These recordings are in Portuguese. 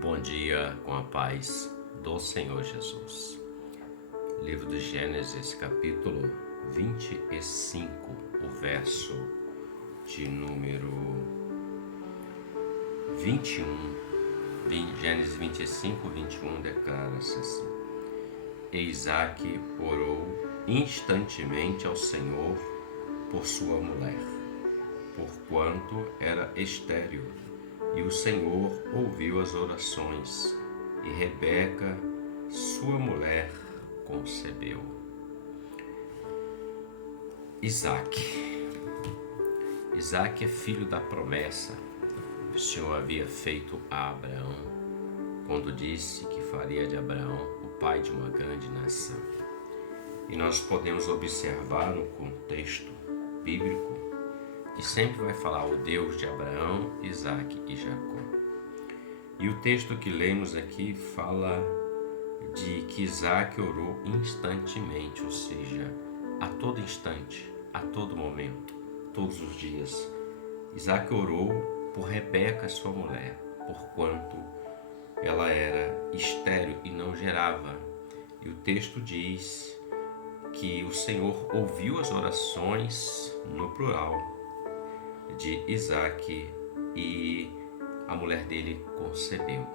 Bom dia com a paz do Senhor Jesus. Livro de Gênesis, capítulo 25, o verso de número 21. Gênesis 25, 21 declara-se assim: E Isaque orou instantemente ao Senhor por sua mulher, porquanto era estéril. E o Senhor ouviu as orações, e Rebeca, sua mulher, concebeu. Isaque é filho da promessa que o Senhor havia feito a Abraão, quando disse que faria de Abraão o pai de uma grande nação. E nós podemos observar no contexto bíblico que sempre vai falar o Deus de Abraão, Isaque e Jacó. E o texto que lemos aqui fala de que Isaque orou instantemente, ou seja, a todo instante, a todo momento, todos os dias. Isaque orou por Rebeca, sua mulher, porquanto ela era estéril e não gerava. E o texto diz que o Senhor ouviu as orações, no plural, de Isaque, e a mulher dele concebeu,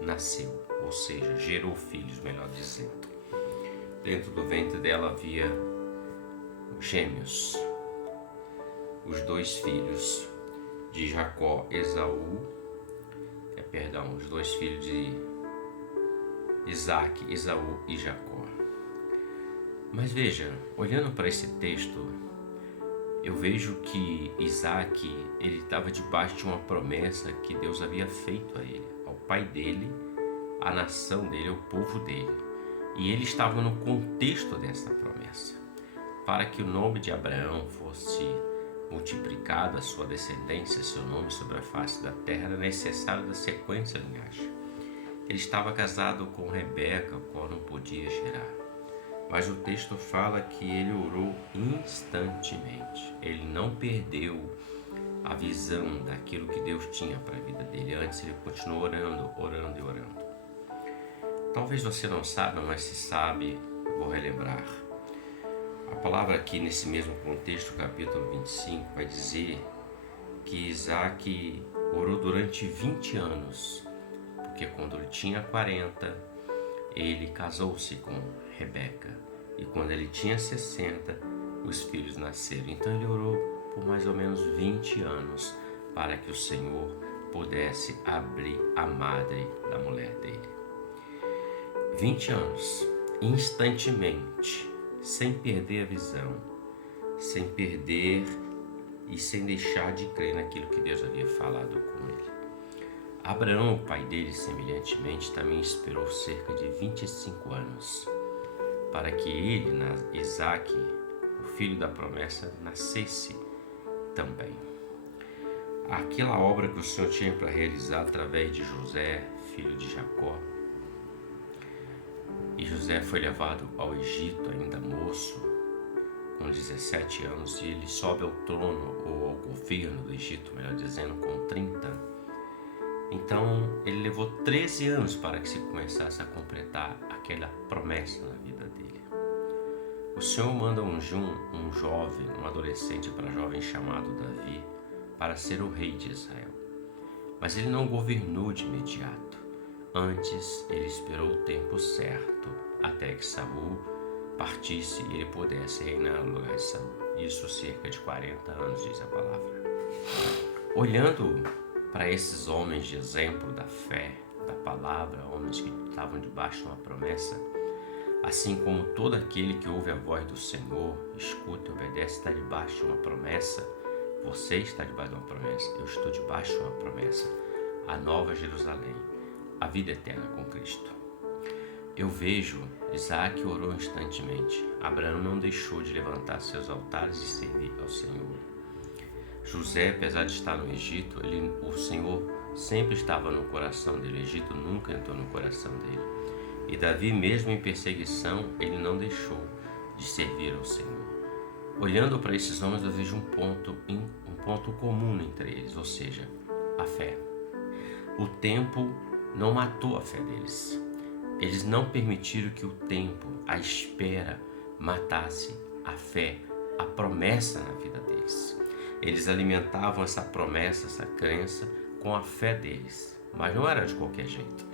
nasceu, ou seja, gerou filhos, melhor dizendo. Dentro do ventre dela havia gêmeos, os dois filhos de Jacó, os dois filhos de Isaque, Esaú e Jacó. Mas veja, olhando para esse texto, eu vejo que Isaque, ele estava debaixo de uma promessa que Deus havia feito a ele, ao pai dele, à nação dele, ao povo dele. E ele estava no contexto dessa promessa. Para que o nome de Abraão fosse multiplicado, a sua descendência, seu nome sobre a face da terra, era necessário da sequência linhagem. Ele estava casado com Rebeca, a qual não podia gerar. Mas o texto fala que ele orou instantemente. Ele não perdeu a visão daquilo que Deus tinha para a vida dele. Antes ele continuou orando. Talvez você não saiba, mas se sabe, vou relembrar. A palavra aqui nesse mesmo contexto, capítulo 25, vai dizer que Isaque orou durante 20 anos. Porque quando ele tinha 40, ele casou-se com Rebeca, e quando ele tinha 60, os filhos nasceram. Então ele orou por mais ou menos 20 anos para que o Senhor pudesse abrir a madre da mulher dele. 20 anos, instantemente, sem perder a visão, sem perder e sem deixar de crer naquilo que Deus havia falado com ele. Abraão, o pai dele, semelhantemente, também esperou cerca de 25 anos para que ele, Isaque, o filho da promessa, nascesse também. Aquela obra que o Senhor tinha para realizar através de José, filho de Jacó. E José foi levado ao Egito, ainda moço, com 17 anos, e ele sobe ao trono, ou ao governo do Egito, melhor dizendo, com 30. Então ele levou 13 anos para que se começasse a completar aquela promessa na vida dele. O Senhor manda um jovem, um adolescente para jovem chamado Davi, para ser o rei de Israel. Mas ele não governou de imediato. Antes ele esperou o tempo certo, até que Saul partisse e ele pudesse reinar no lugar de Saul. Isso cerca de 40 anos, diz a palavra. Olhando para esses homens de exemplo da fé, da palavra, homens que estavam debaixo de uma promessa, assim como todo aquele que ouve a voz do Senhor, escuta e obedece, está debaixo de uma promessa. Você está debaixo de uma promessa, eu estou debaixo de uma promessa, a nova Jerusalém, a vida eterna com Cristo. Eu vejo, Isaque orou instantemente, Abraão não deixou de levantar seus altares e servir ao Senhor. José, apesar de estar no Egito, o Senhor sempre estava no coração dele. O Egito nunca entrou no coração dele. E Davi, mesmo em perseguição, ele não deixou de servir ao Senhor. Olhando para esses homens, eu vejo um ponto comum entre eles, ou seja, a fé. O tempo não matou a fé deles. Eles não permitiram que o tempo, a espera, matasse a fé, a promessa na vida deles. Eles alimentavam essa promessa, essa crença com a fé deles, mas não era de qualquer jeito.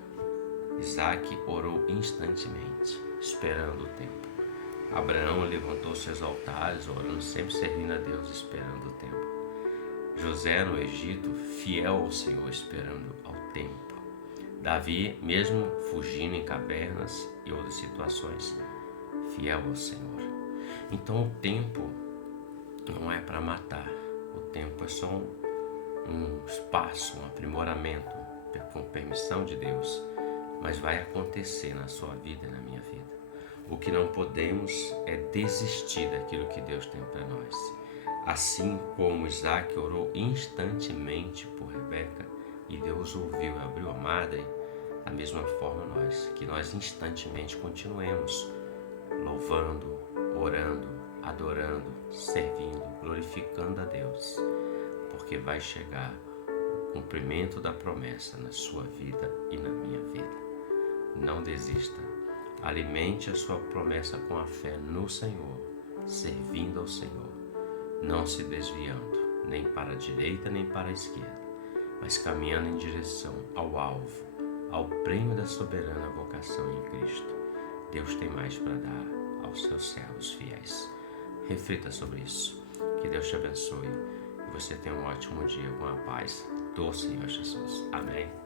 Isaac orou instantemente, esperando o tempo. Abraão levantou seus altares, orando, sempre servindo a Deus, esperando o tempo. José no Egito, fiel ao Senhor, esperando ao tempo. Davi, mesmo fugindo em cavernas e outras situações, fiel ao Senhor. Então o tempo não é para matar, o tempo é só um espaço, um aprimoramento, com permissão de Deus, mas vai acontecer na sua vida e na minha vida. O que não podemos é desistir daquilo que Deus tem para nós. Assim como Isaac orou instantemente por Rebeca e Deus ouviu e abriu a madre, da mesma forma nós instantemente continuemos louvando, orando, adorando, servindo, glorificando a Deus, porque vai chegar o cumprimento da promessa na sua vida e na minha vida. Não desista, alimente a sua promessa com a fé no Senhor, servindo ao Senhor, não se desviando, nem para a direita nem para a esquerda, mas caminhando em direção ao alvo, ao prêmio da soberana vocação em Cristo. Deus tem mais para dar aos seus servos fiéis. Reflita sobre isso. Que Deus te abençoe e você tenha um ótimo dia com a paz do Senhor Jesus. Amém.